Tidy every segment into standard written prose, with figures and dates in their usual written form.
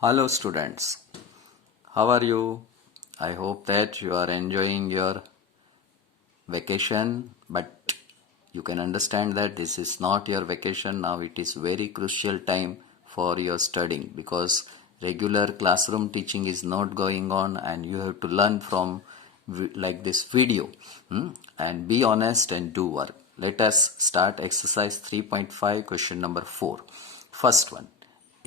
Hello students, how are you? I hope that you are enjoying your vacation, but you can understand that this is not your vacation now. It is very crucial time for your studying because regular classroom teaching is not going on and you have to learn from like this video and be honest and do work. Let us start exercise 3.5 question number 4. First one.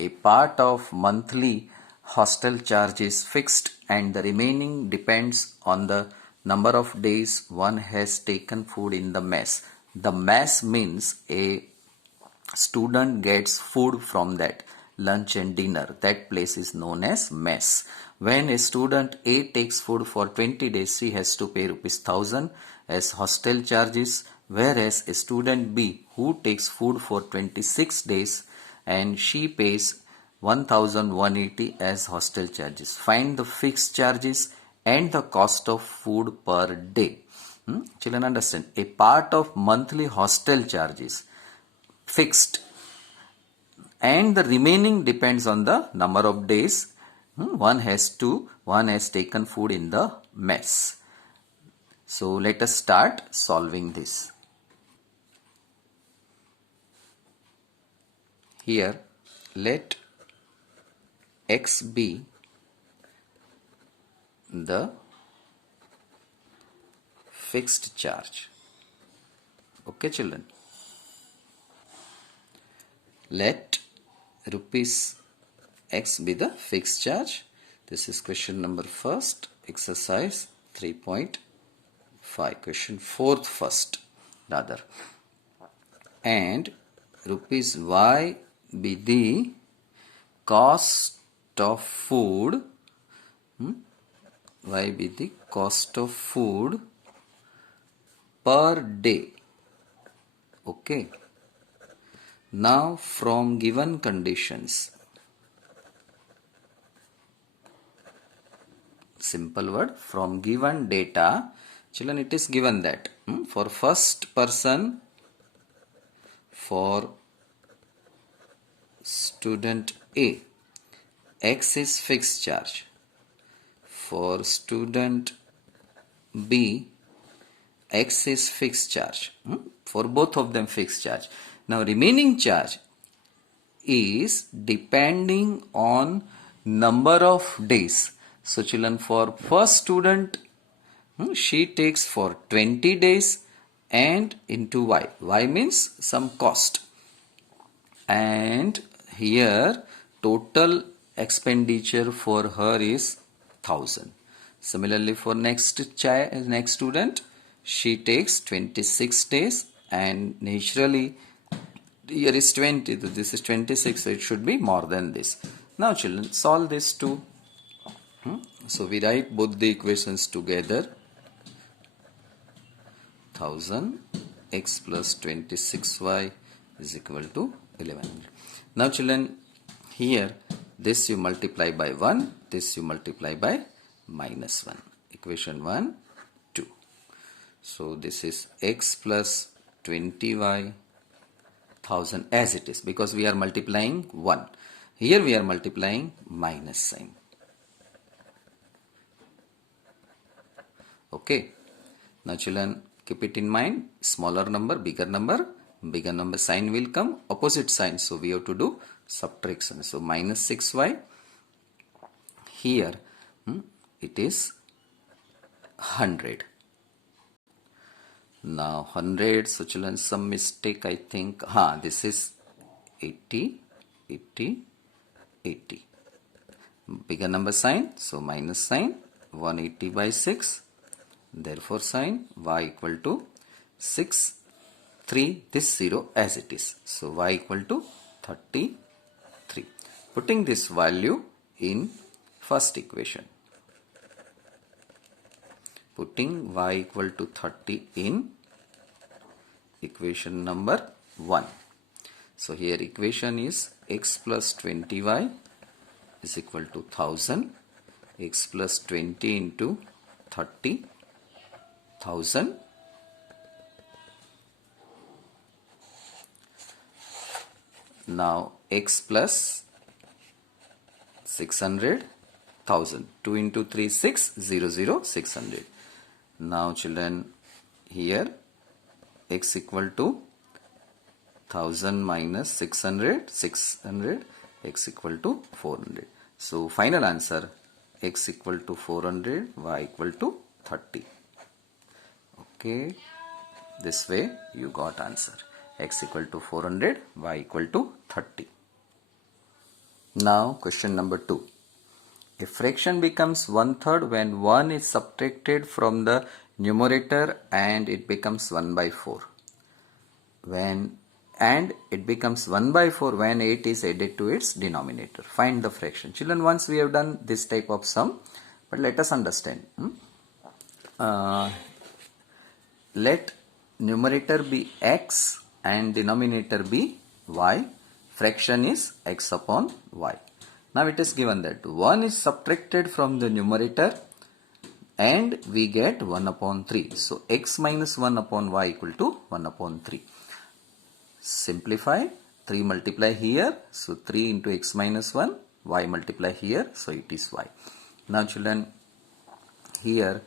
A part of monthly hostel charge is fixed and the remaining depends on the number of days one has taken food in the mess. The mess means a student gets food from that lunch and dinner. That place is known as mess. When a student A takes food for 20 days, she has to pay rupees 1000 as hostel charges, whereas a student B who takes food for 26 days and she pays 1180 as hostel charges. Find the fixed charges and the cost of food per day. Children understand, a part of monthly hostel charges fixed and the remaining depends on the number of days one has taken food in the mess. So let us start solving this. Here let x be the fixed charge. Okay children, let rupees x be the fixed charge. This is question number first, exercise 3.5, question fourth first rather, and rupees y be the cost of food, y be the cost of food per day. Okay, now from given conditions, simple word, from given data, children, it is given that for first person, for student A, x is fixed charge. For student B, x is fixed charge. For both of them fixed charge. Now remaining charge is depending on number of days. So children, for first student, she takes for 20 days and into y. Y means some cost. And here total expenditure for her is 1000. Similarly for next student, she takes 26 days and naturally here is 20, this is 26, so it should be more than this. Now children, solve this too. So we write both the equations together. 1000 x plus 26y is equal to 1100. Now children, here this you multiply by 1, this you multiply by minus 1. Equation 1, 2. So this is x plus 20y 1000 as it is, because we are multiplying 1. Here we are multiplying minus sign. Okay. Now children, keep it in mind, smaller number, bigger number sign will come, opposite sign. So we have to do subtraction. So minus 6y. Here it is 100. Now 100, so children, some mistake I think. This is 80, 80, 80. Bigger number sign, so minus sign, 180 by 6. Therefore sign y equal to 6, 3, this 0 as it is. So y equal to 33. Putting this value in first equation. Putting y equal to 30 in equation number 1. So here equation is x plus 20y is equal to 1000. X plus 20 into 30. 1000 now x plus 600, 1000. 2 into 3, 6, 0, 0, 600. Now children, here x equal to 1000 minus 600, 600, x equal to 400. So final answer, x equal to 400, y equal to 30. Okay, this way you got answer. X equal to 400, y equal to 30. Now question number 2. A fraction becomes 1/3 when 1 is subtracted from the numerator and it becomes 1 by 4. And it becomes 1 by 4 when 8 is added to its denominator. Find the fraction. Children, once we have done this type of sum, but let us understand. Let numerator be x and denominator be y. Fraction is x upon y. Now it is given that 1 is subtracted from the numerator and we get 1 upon 3. So x minus 1 upon y equal to 1 upon 3. Simplify, 3 multiply here, so 3 into x minus 1, y multiply here, so it is y. Now children, here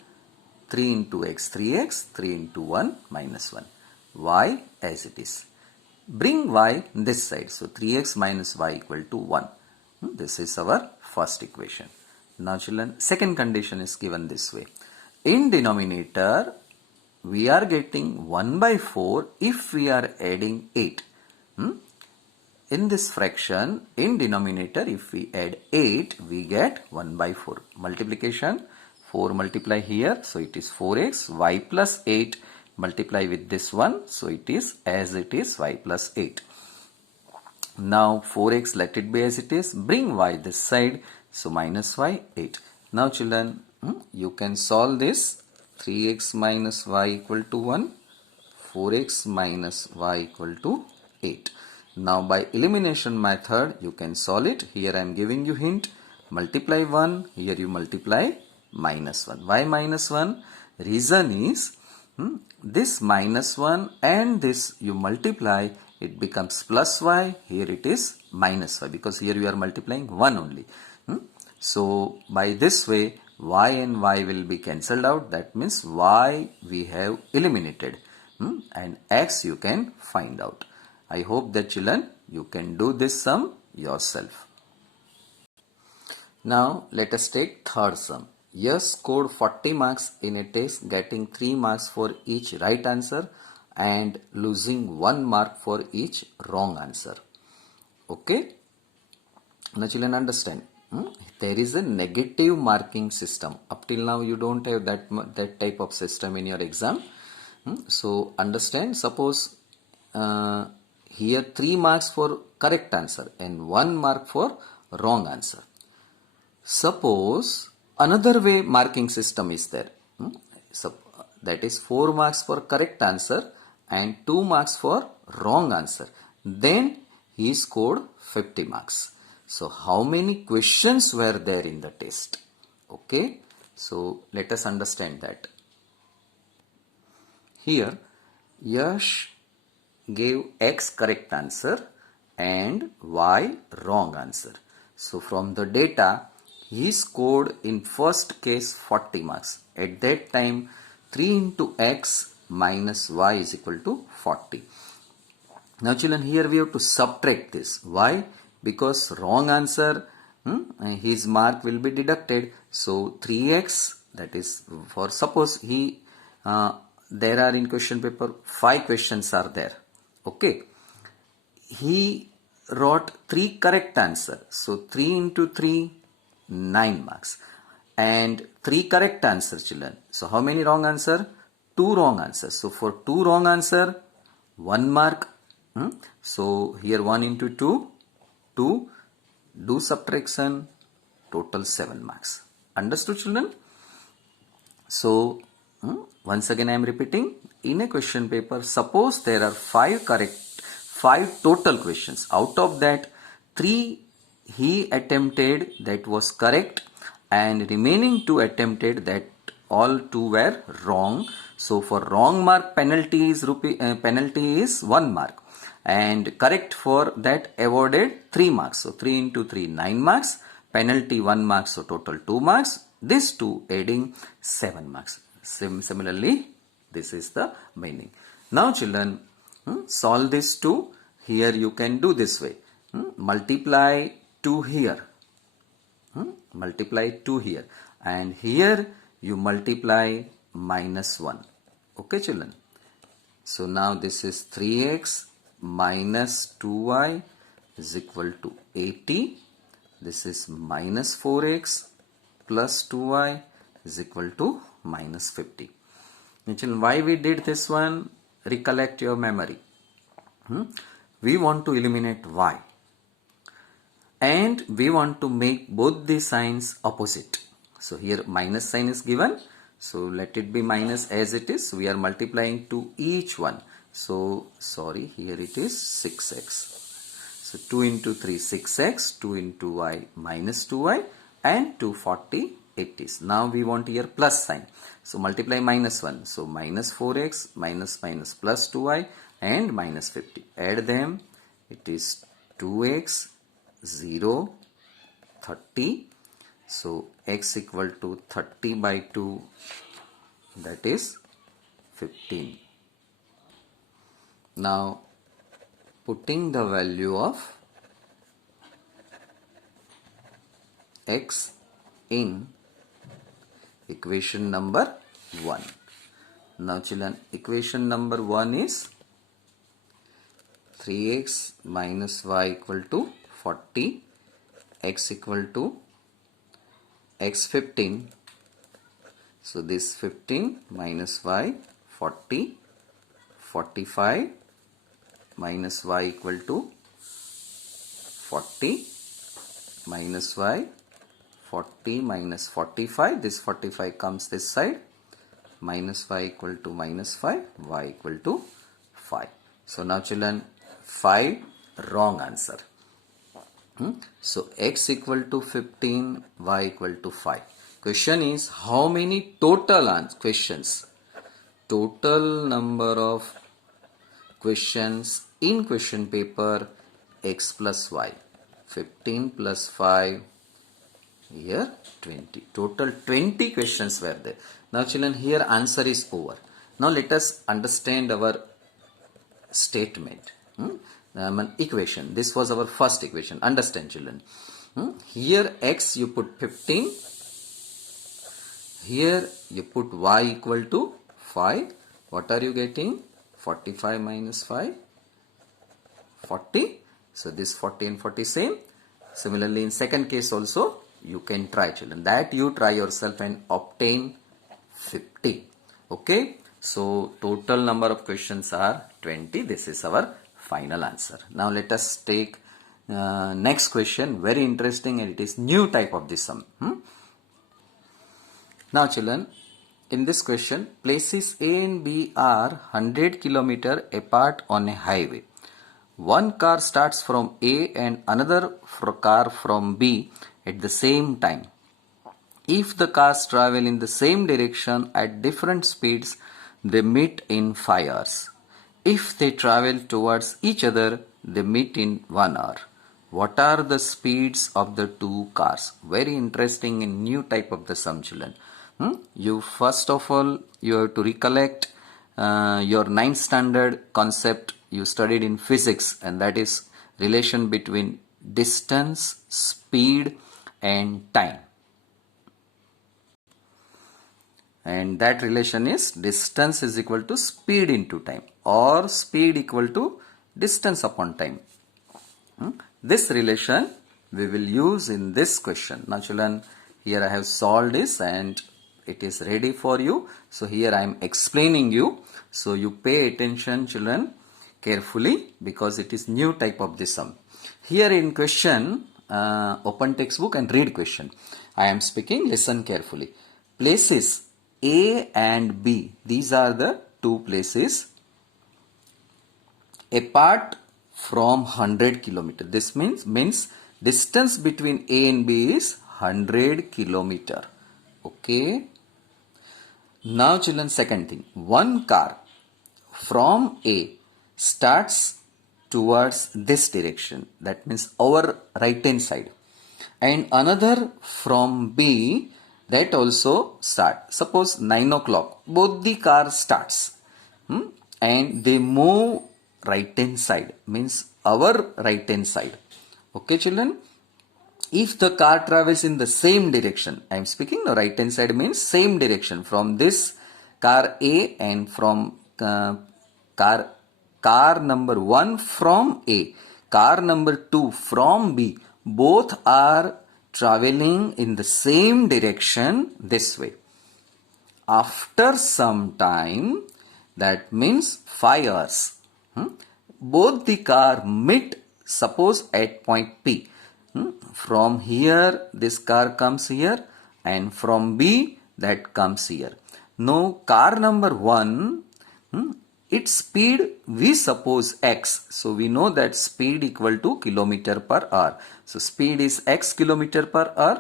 3 into x, 3x, 3 into 1 minus 1, y as it is. Bring y this side, so 3x minus y equal to 1. This is our first equation. Now children, second condition is given this way. In denominator, we are getting 1 by 4 if we are adding 8. In this fraction, in denominator, if we add 8, we get 1 by 4. Multiplication, 4 multiply here, so it is 4x, y plus 8 multiply with this one, so it is as it is, y plus 8. Now 4x, let it be as it is, bring y this side, so minus y, 8. Now children, you can solve this. 3x minus y equal to 1, 4x minus y equal to 8. Now by elimination method, you can solve it. Here I am giving you hint. Multiply 1, here you multiply minus 1. Why minus 1? Reason is, this minus 1 and this you multiply, it becomes plus y. Here it is minus y because here you are multiplying 1 only. So by this way, y and y will be cancelled out. That means y we have eliminated and x you can find out. I hope that children you can do this sum yourself. Now let us take third sum. Yash scored 40 marks in a test, getting 3 marks for each right answer and losing 1 mark for each wrong answer. Okay? Now children, understand. There is a negative marking system. Up till now you don't have that type of system in your exam. So understand, suppose here 3 marks for correct answer and 1 mark for wrong answer. Suppose another way marking system is there. So that is 4 marks for correct answer and 2 marks for wrong answer. Then he scored 50 marks. So how many questions were there in the test? Okay, so let us understand that. Here Yash gave X correct answer and Y wrong answer. So from the data, he scored in first case 40 marks. At that time 3 into X minus Y is equal to 40. Now children, here we have to subtract this. Why? Because wrong answer, his mark will be deducted. So 3x, that is for suppose he, there are in question paper 5 questions are there. Okay. He wrote 3 correct answer. So 3 into 3, 9 marks. And 3 correct answer children. So how many wrong answer? 2 wrong answers. So for 2 wrong answer, 1 mark. So here 1 into 2. 2, do subtraction, total 7 marks. Understood children? So once again I am repeating, in a question paper, suppose there are 5 total questions. Out of that 3 he attempted that was correct and remaining 2 attempted that all 2 were wrong. So for wrong mark penalty is 1 mark. And correct for that awarded 3 marks. So 3 into 3, 9 marks penalty 1 mark, so total 2 marks. This 2 adding 7 marks. Similarly, this is the meaning. Now children, solve this 2. Here you can do this way. Multiply 2 here. Multiply 2 here. And here you multiply minus 1. Okay children. So now this is 3x minus 2y is equal to 80. This is minus 4x plus 2y is equal to minus 50. Now children, why we did this one? Recollect your memory. We want to eliminate y. And we want to make both the signs opposite. So here minus sign is given. So let it be minus as it is. We are multiplying to each one. So sorry, here it is 6x. So 2 into 3 6x, 2 into y minus 2y, and 240 80s. Now we want here plus sign. So multiply minus 1. So minus 4x minus minus plus 2y and minus 50. Add them. It is 2x 0 30. So x equal to 30 by 2, that is 15. Now putting the value of x in equation number 1. Now children, equation number 1 is 3x minus y equal to 40, x equal to x 15. So this 15 minus y 40, 45 minus y equal to 40 minus y 40 minus 45. This 45 comes this side. Minus y equal to minus 5, y equal to 5. So now children, 5 wrong answer. So x equal to 15, y equal to 5. Question is, how many total questions? Total number of questions in question paper x plus y. 15 plus 5, here 20. Total 20 questions were there. Now children, here answer is over. Now let us understand our statement. Equation. This was our first equation. Understand children. Here x you put 15. Here you put y equal to 5. What are you getting? 45 minus 5. 40. So this 40 and 40 same. Similarly in second case also you can try children. That you try yourself and obtain 50. Okay. So total number of questions are 20. This is our final answer. Now let us take next question. Very interesting, and it is new type of the sum. Now children, in this question, places A and B are 100 km apart on a highway. One car starts from A and another car from B at the same time. If the cars travel in the same direction at different speeds, they meet in 5 hours. If they travel towards each other, they meet in 1 hour. What are the speeds of the two cars? Very interesting and new type of the sum children. You first of all, you have to recollect your 9th standard concept you studied in physics, and that is relation between distance, speed and time. And that relation is distance is equal to speed into time, or speed equal to distance upon time. This relation we will use in this question. Now children, here I have solved this and it is ready for you. So here I am explaining you. So you pay attention children carefully, because it is new type of the sum. Here in question, open textbook and read question. I am speaking, listen carefully. Places A and B, these are the two places apart from 100 km. This means distance between A and B is 100 km. Okay. Now children, second thing, one car from A starts towards this direction, that means our right hand side, and another from B, that also start. Suppose 9 o'clock, both the car starts, and they move right hand side, means our right hand side. Okay, children? If the car travels in the same direction, I am speaking the right hand side means same direction from this car A and from car number 1 from A, car number 2 from B, both are traveling in the same direction this way. After some time, that means 5 hours, both the car meet, suppose at point P. From here this car comes here, and from B that comes here. Now car number 1, its speed we suppose x, so we know that speed equal to kilometer per hour. So speed is x kilometer per hour,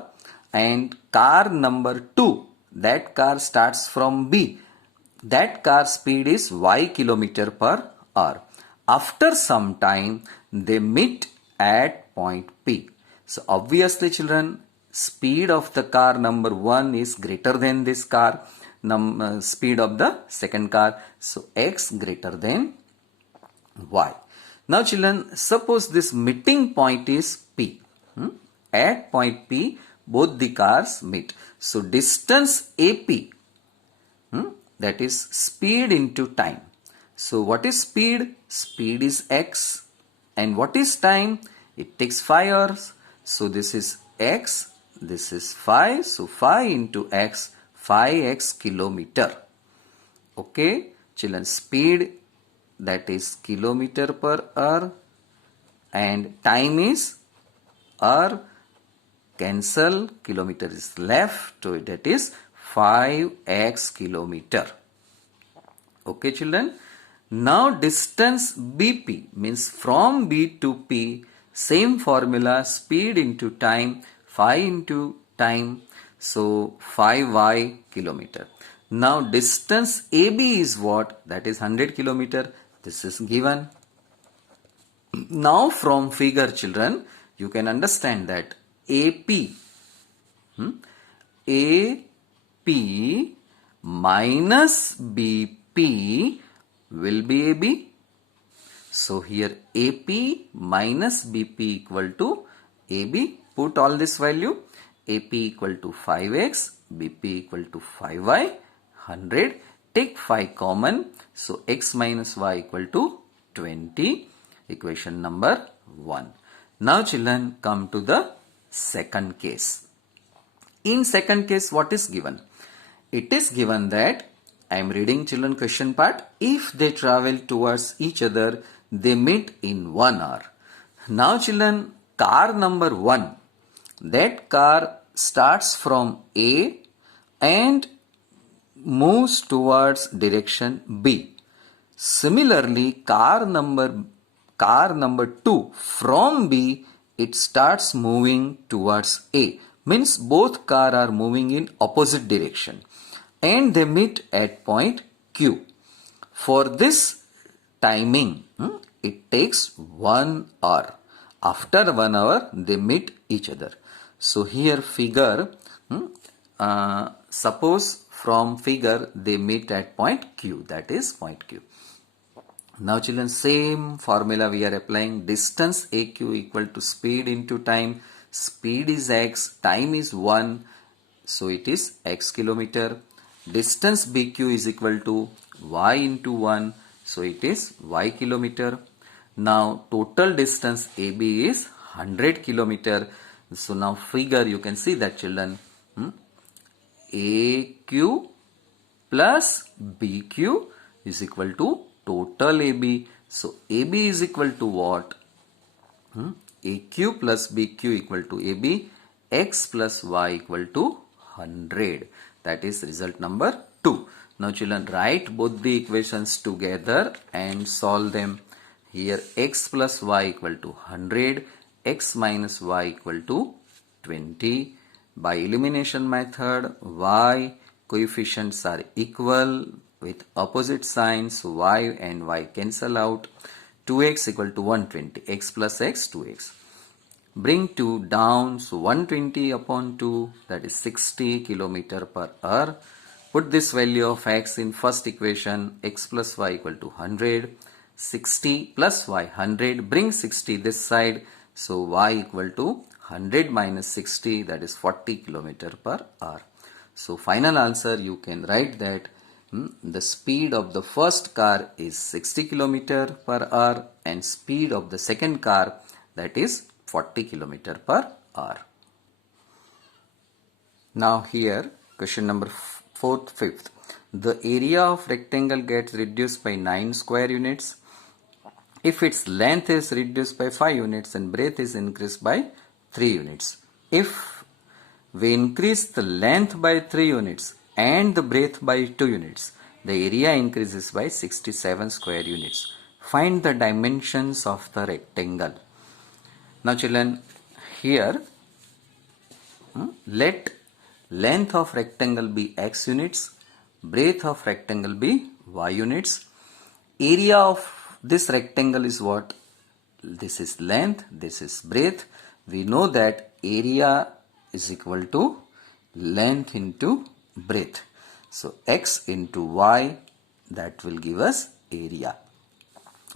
and car number 2, that car starts from B, that car speed is y kilometer per hour. After some time they meet at point P. So obviously children, speed of the car number 1 is greater than this car speed of the second car. So x greater than y. Now children, suppose this meeting point is P. At point P, both the cars meet. So distance AP, that is speed into time. So what is speed? Speed is x. And what is time? It takes 5 hours. So this is x, this is 5. So 5 into x, 5x kilometer. Okay, children, speed, that is kilometer per hour, and time is hour, cancel, kilometer is left, so that is 5x kilometer. Okay children, now distance BP means from B to P, same formula, speed into time, 5 into time, so 5y kilometer. Now distance AB is what? That is 100 kilometer. This is given. Now from figure children, you can understand that AP, AP minus BP will be AB. So here AP minus BP equal to AB. Put all this value. AP equal to 5x, BP equal to 5y, 100. Take 5 common. So x minus y equal to 20. Equation number 1. Now children, come to the second case. In second case, what is given? It is given that, I am reading children question part, if they travel towards each other, they meet in 1 hour. Now children, car number 1, that car starts from A and moves towards direction B. Similarly, car number 2 from B, it starts moving towards A. Means both cars are moving in opposite direction, and they meet at point Q. For this timing, it takes 1 hour. After 1 hour, they meet each other. So here figure, suppose from figure they meet at point Q, that is point Q. Now children, same formula we are applying. Distance AQ equal to speed into time. Speed is x, time is 1, so it is x kilometer. Distance BQ is equal to y into 1, so it is y kilometer. Now total distance AB is 100 kilometer. So now figure, you can see that children, AQ plus BQ is equal to total AB. So AB is equal to what? AQ plus BQ equal to AB, x plus y equal to 100. That is result number 2. Now children, write both the equations together and solve them. Here x plus y equal to 100, x minus y equal to 20. By elimination method, y coefficients are equal with opposite signs, so y and y cancel out. 2x equal to 120, x plus x 2x. Bring 2 down, so 120 upon 2, that is 60 kilometer per hour. Put this value of x in first equation, x plus y equal to 100. 60 plus y 100, bring 60 this side, so y equal to 100 minus 60, that is 40 kilometer per hour. So final answer you can write that the speed of the first car is 60 kilometer per hour and speed of the second car, that is 40 kilometer per hour. Now here question number 5th. The area of rectangle gets reduced by 9 square units if its length is reduced by 5 units and breadth is increased by 3 units. If we increase the length by 3 units and the breadth by 2 units, the area increases by 67 square units. Find the dimensions of the rectangle. Now children, here let length of rectangle be x units, breadth of rectangle be y units. Area of this rectangle is what? This is length, this is breadth. We know that area is equal to length into breadth. So x into y, that will give us area.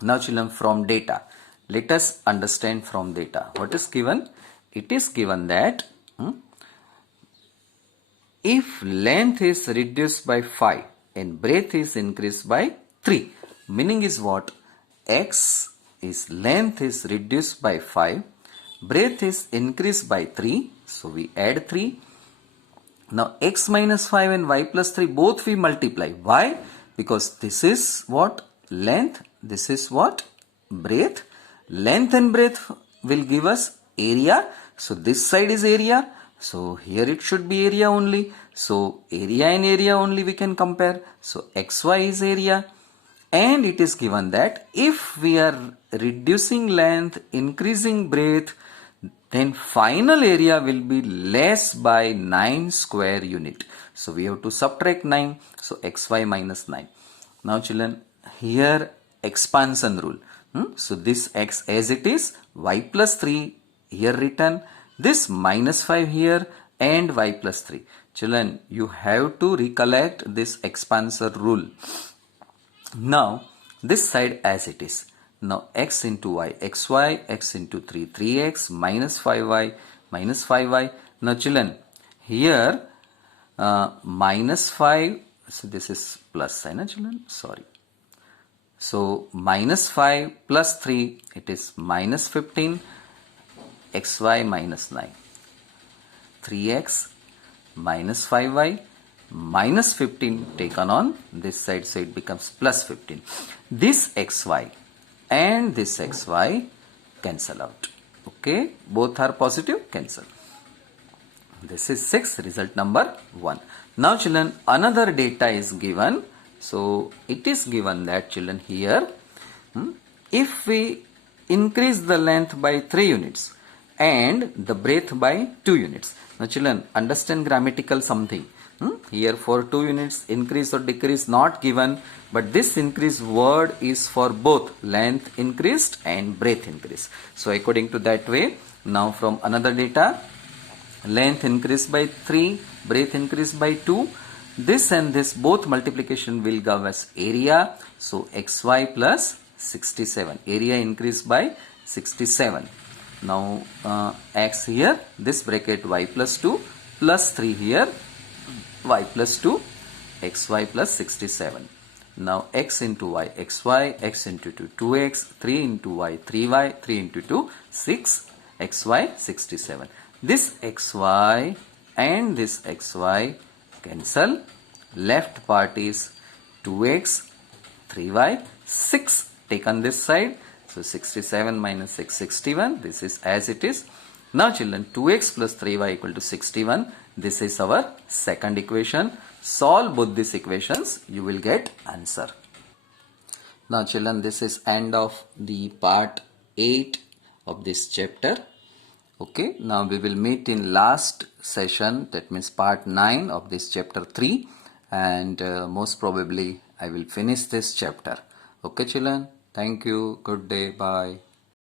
Now children, from data, let us understand from data. What is given? It is given that if length is reduced by 5 and breadth is increased by 3, meaning is what? X is length is reduced by 5, breadth is increased by 3, so we add 3. Now x minus 5 and y plus 3 both we multiply. Why? Because this is what? Length, this is what? Breadth. Length and breadth will give us area. So this side is area. So here it should be area only. So area and area only we can compare. So xy is area. And it is given that if we are reducing length, increasing breadth, then final area will be less by 9 square unit. So we have to subtract 9. So xy minus 9. Now children, here expansion rule. So this x as it is, y plus 3 here written, this minus 5 here and y plus 3. Children, you have to recollect this expansion rule. Now this side as it is. Now x into y, xy, x into 3, 3x minus 5y, minus 5y. Now children, here minus 5, so this is plus sign, children, sorry. So minus 5 plus 3, it is minus 15, xy minus 9. 3x minus 5y minus 15 taken on this side, so it becomes plus 15. This xy and this xy cancel out. Okay, both are positive, cancel. This is 6, result number 1. Now children, another data is given. So it is given that children here, if we increase the length by 3 units and the breadth by 2 units. Now children, understand grammatical something. Here for 2 units increase or decrease not given, but this increase word is for both length increased and breadth increase. So according to that way, now from another data, length increased by 3, breadth increased by 2. This and this both multiplication will give us area. So xy plus 67. Area increased by 67. Now x here, this bracket y plus 2 plus 3 here, y plus 2, xy plus 67. Now x into y, xy, x into 2, 2x, 3 into y, 3y, 3 into 2, 6, xy 67. This xy and this xy cancel. Left part is 2x, 3y, 6 taken this side. So 67 minus 6, 61. This is as it is. Now children, 2x plus 3y equal to 61. This is our second equation. Solve both these equations, you will get answer. Now children, this is end of the part 8 of this chapter. Okay, now we will meet in last session, that means part 9 of this chapter 3, and most probably I will finish this chapter. Okay children, thank you, good day, bye.